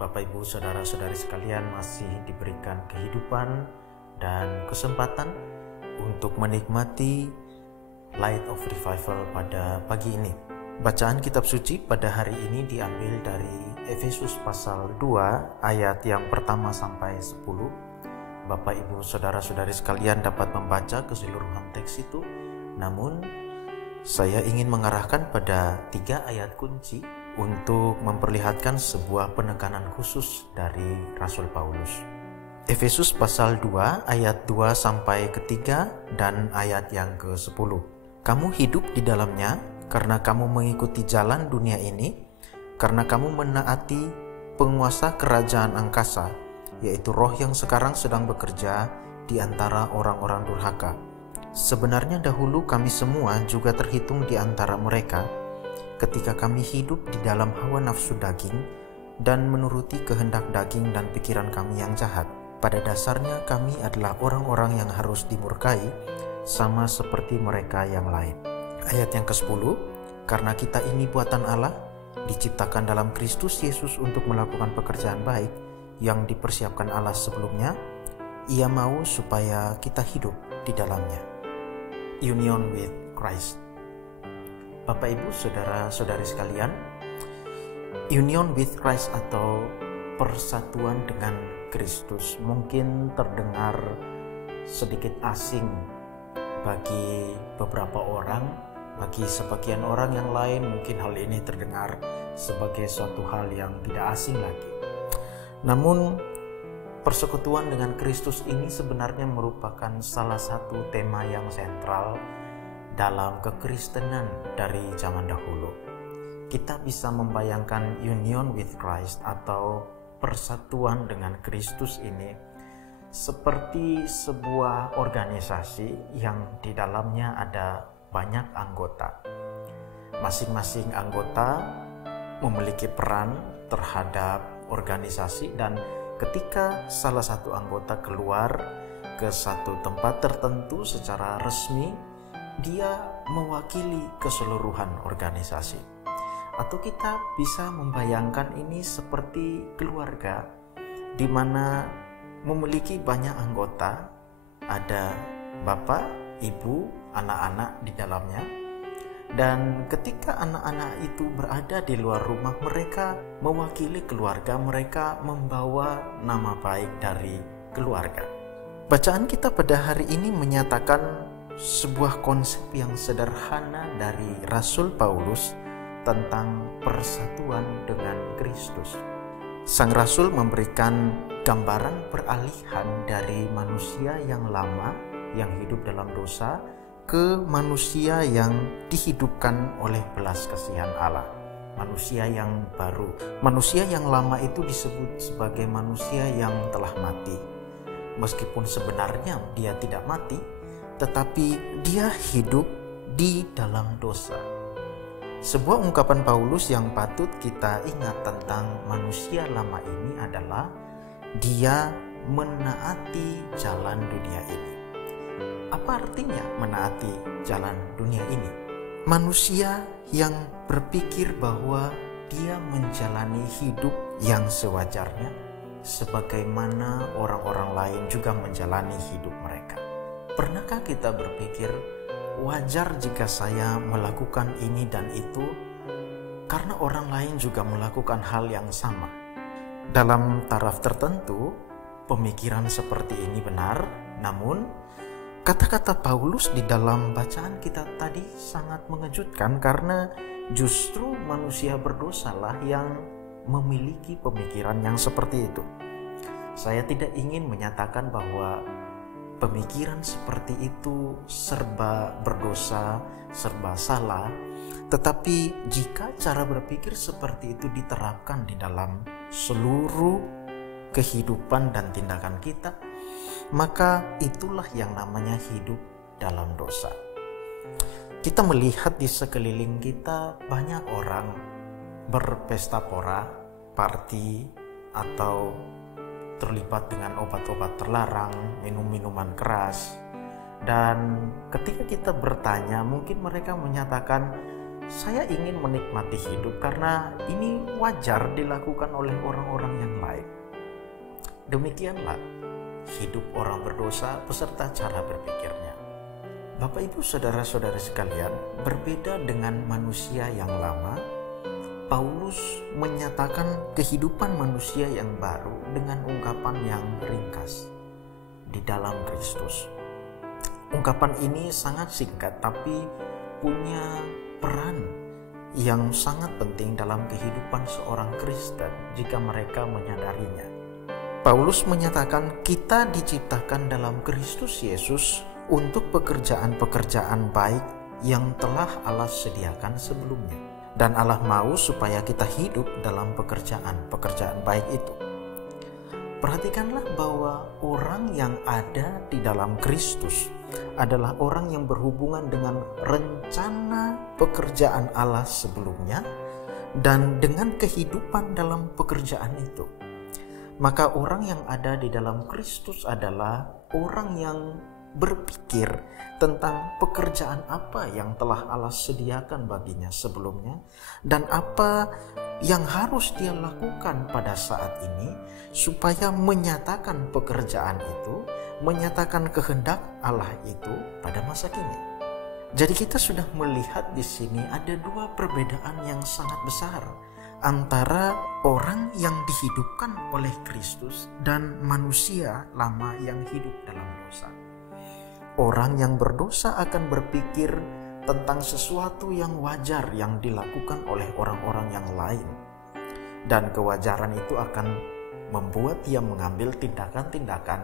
Bapak, Ibu, Saudara-saudari sekalian masih diberikan kehidupan dan kesempatan untuk menikmati Light of Revival pada pagi ini. Bacaan kitab suci pada hari ini diambil dari Efesus pasal 2 ayat yang pertama sampai 10. Bapak, Ibu, Saudara-saudari sekalian dapat membaca keseluruhan teks itu, namun saya ingin mengarahkan pada 3 ayat kunci untuk memperlihatkan sebuah penekanan khusus dari Rasul Paulus. Efesus pasal 2 ayat 2 sampai ke-3 dan ayat yang ke-10. Kamu hidup di dalamnya karena kamu mengikuti jalan dunia ini, karena kamu menaati penguasa kerajaan angkasa, yaitu roh yang sekarang sedang bekerja di antara orang-orang durhaka. Sebenarnya dahulu kami semua juga terhitung di antara mereka ketika kami hidup di dalam hawa nafsu daging dan menuruti kehendak daging dan pikiran kami yang jahat. Pada dasarnya kami adalah orang-orang yang harus dimurkai sama seperti mereka yang lain. Ayat yang ke-10, karena kita ini buatan Allah, diciptakan dalam Kristus Yesus untuk melakukan pekerjaan baik yang dipersiapkan Allah sebelumnya. Ia mau supaya kita hidup di dalamnya. Union with Christ. Bapak, Ibu, Saudara-saudari sekalian, union with Christ atau persatuan dengan Kristus mungkin terdengar sedikit asing bagi beberapa orang. Bagi sebagian orang yang lain mungkin hal ini terdengar sebagai suatu hal yang tidak asing lagi. Namun persekutuan dengan Kristus ini sebenarnya merupakan salah satu tema yang sentral dalam kekristenan dari zaman dahulu. Kita bisa membayangkan union with Christ atau persatuan dengan Kristus ini seperti sebuah organisasi yang di dalamnya ada banyak anggota. Masing-masing anggota memiliki peran terhadap organisasi, dan ketika salah satu anggota keluar ke satu tempat tertentu secara resmi, dia mewakili keseluruhan organisasi. Atau kita bisa membayangkan ini seperti keluarga di mana memiliki banyak anggota, ada bapak, ibu, anak-anak di dalamnya. Dan ketika anak-anak itu berada di luar rumah, mereka mewakili keluarga, mereka membawa nama baik dari keluarga. Bacaan kita pada hari ini menyatakan sebuah konsep yang sederhana dari Rasul Paulus tentang persatuan dengan Kristus. Sang Rasul memberikan gambaran peralihan dari manusia yang lama yang hidup dalam dosa ke manusia yang dihidupkan oleh belas kasihan Allah, manusia yang baru. Manusia yang lama itu disebut sebagai manusia yang telah mati. Meskipun sebenarnya dia tidak mati, tetapi dia hidup di dalam dosa. Sebuah ungkapan Paulus yang patut kita ingat tentang manusia lama ini adalah dia menaati jalan dunia ini. Apa artinya menaati jalan dunia ini? Manusia yang berpikir bahwa dia menjalani hidup yang sewajarnya sebagaimana orang-orang lain juga menjalani hidup mereka. Pernahkah kita berpikir, wajar jika saya melakukan ini dan itu karena orang lain juga melakukan hal yang sama? Dalam taraf tertentu, pemikiran seperti ini benar, namun kata-kata Paulus di dalam bacaan kita tadi sangat mengejutkan karena justru manusia berdosalah yang memiliki pemikiran yang seperti itu. Saya tidak ingin menyatakan bahwa pemikiran seperti itu serba berdosa, serba salah, tetapi jika cara berpikir seperti itu diterapkan di dalam seluruh kehidupan dan tindakan kita, maka itulah yang namanya hidup dalam dosa. Kita melihat di sekeliling kita banyak orang berpesta pora, party, atau terlibat dengan obat-obat terlarang, minum-minuman keras. Dan ketika kita bertanya, mungkin mereka menyatakan, Saya ingin menikmati hidup karena ini wajar dilakukan oleh orang-orang yang lain. Demikianlah hidup orang berdosa beserta cara berpikirnya. Bapak Ibu saudara-saudara sekalian, berbeda dengan manusia yang lama, Paulus menyatakan kehidupan manusia yang baru dengan ungkapan yang ringkas, di dalam Kristus. Ungkapan ini sangat singkat tapi punya peran yang sangat penting dalam kehidupan seorang Kristen jika mereka menyadarinya. Paulus menyatakan kita diciptakan dalam Kristus Yesus untuk pekerjaan-pekerjaan baik yang telah Allah sediakan sebelumnya. Dan Allah mau supaya kita hidup dalam pekerjaan-pekerjaan baik itu. Perhatikanlah bahwa orang yang ada di dalam Kristus adalah orang yang berhubungan dengan rencana pekerjaan Allah sebelumnya dan dengan kehidupan dalam pekerjaan itu. Maka orang yang ada di dalam Kristus adalah orang yang berpikir tentang pekerjaan apa yang telah Allah sediakan baginya sebelumnya dan apa yang harus dia lakukan pada saat ini supaya menyatakan pekerjaan itu, menyatakan kehendak Allah itu pada masa kini. Jadi kita sudah melihat di sini ada dua perbedaan yang sangat besar antara orang yang dihidupkan oleh Kristus dan manusia lama yang hidup dalam dosa. Orang yang berdosa akan berpikir tentang sesuatu yang wajar yang dilakukan oleh orang-orang yang lain. Dan kewajaran itu akan membuat dia mengambil tindakan-tindakan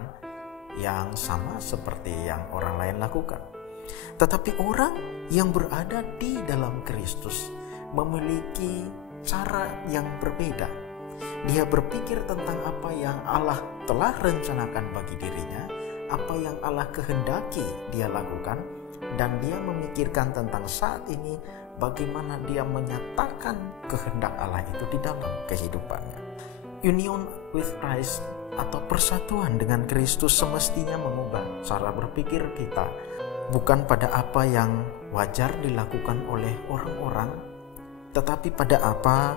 yang sama seperti yang orang lain lakukan. Tetapi orang yang berada di dalam Kristus memiliki cara yang berbeda. Dia berpikir tentang apa yang Allah telah rencanakan bagi dirinya, apa yang Allah kehendaki dia lakukan, dan dia memikirkan tentang saat ini bagaimana dia menyatakan kehendak Allah itu di dalam kehidupannya. Union with Christ atau persatuan dengan Kristus semestinya mengubah cara berpikir kita, bukan pada apa yang wajar dilakukan oleh orang-orang, tetapi pada apa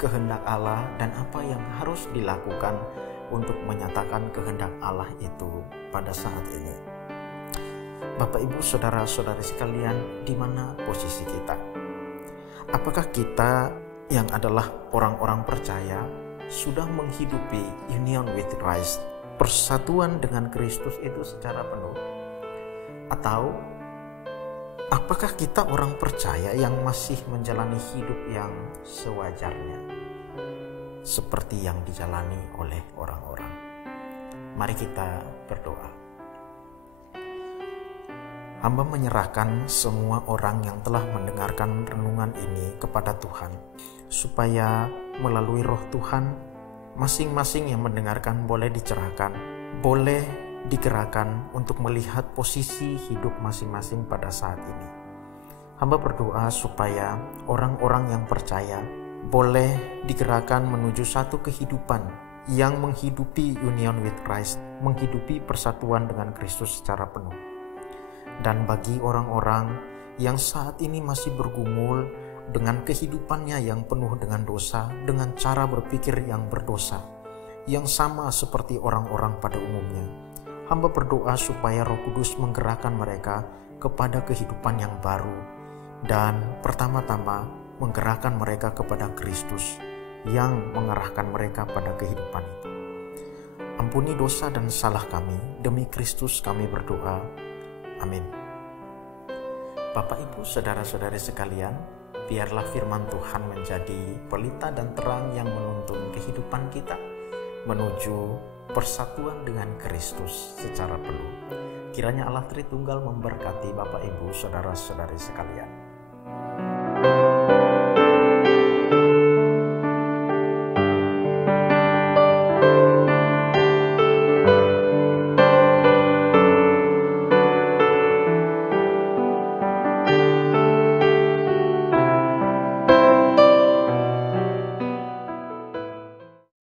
kehendak Allah dan apa yang harus dilakukan untuk menyatakan kehendak Allah itu pada saat ini. Bapak Ibu saudara-saudari sekalian, di mana posisi kita? Apakah kita yang adalah orang-orang percaya sudah menghidupi union with Christ, persatuan dengan Kristus itu secara penuh? Atau apakah kita orang percaya yang masih menjalani hidup yang sewajarnya seperti yang dijalani oleh orang-orang? Mari kita berdoa. Hamba menyerahkan semua orang yang telah mendengarkan renungan ini kepada Tuhan, supaya melalui Roh Tuhan, masing-masing yang mendengarkan boleh dicerahkan, boleh digerakkan untuk melihat posisi hidup masing-masing pada saat ini. Hamba berdoa supaya orang-orang yang percaya boleh digerakkan menuju satu kehidupan yang menghidupi union with Christ, menghidupi persatuan dengan Kristus secara penuh. Dan bagi orang-orang yang saat ini masih bergumul dengan kehidupannya yang penuh dengan dosa, dengan cara berpikir yang berdosa, yang sama seperti orang-orang pada umumnya, hamba berdoa supaya Roh Kudus menggerakkan mereka kepada kehidupan yang baru, dan pertama-tama menggerakkan mereka kepada Kristus yang mengarahkan mereka pada kehidupan itu. Ampuni dosa dan salah kami, demi Kristus kami berdoa. Amin. Bapak Ibu saudara-saudari sekalian, biarlah firman Tuhan menjadi pelita dan terang yang menuntun kehidupan kita menuju persatuan dengan Kristus secara penuh. Kiranya Allah Tritunggal memberkati Bapak Ibu saudara-saudari sekalian.